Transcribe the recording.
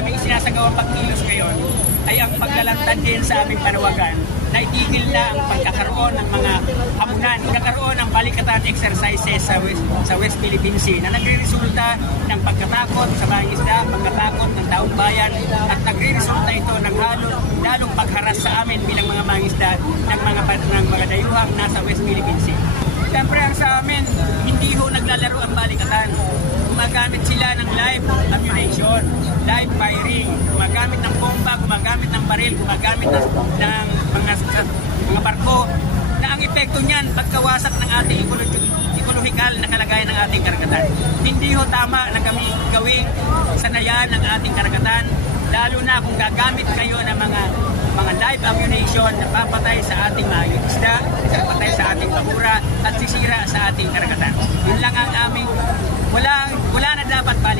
aming sinasagawang pagkilos ngayon ay ang paglalantad din sa aming panawagan na itigil na ang pagkakaroon ng mga hamunan, pagkakaroon ng balikatan exercises sa West Philippine Sea na nagre-resulta ng pagkatakot sa mga isda, pagkatakot ng taong bayan at nagre-resulta ito ng lalong pagharas sa amin bilang mga mangisda ng mga dayuhang nasa West Philippine Sea. Siyempre ang sa amin, hindi ho naglalaro ang balikatan. Gumagamit sila ng live ammunition, live firing, gumagamit ng bomba, gumagamit ng baril, gumagamit ng mga barko na ang epekto niyan pagkawasak ng ating ekolohikal na kalagayan ng ating karagatan. Hindi ho tama na kami gawing sanayan ng ating karagatan, lalo na kung gagamit kayo ng mga live ammunition na papatay sa ating mga isda, papatay sa ating bahura at sisira sa ating karagatan. Yun lang ang aming wala na dapat balik.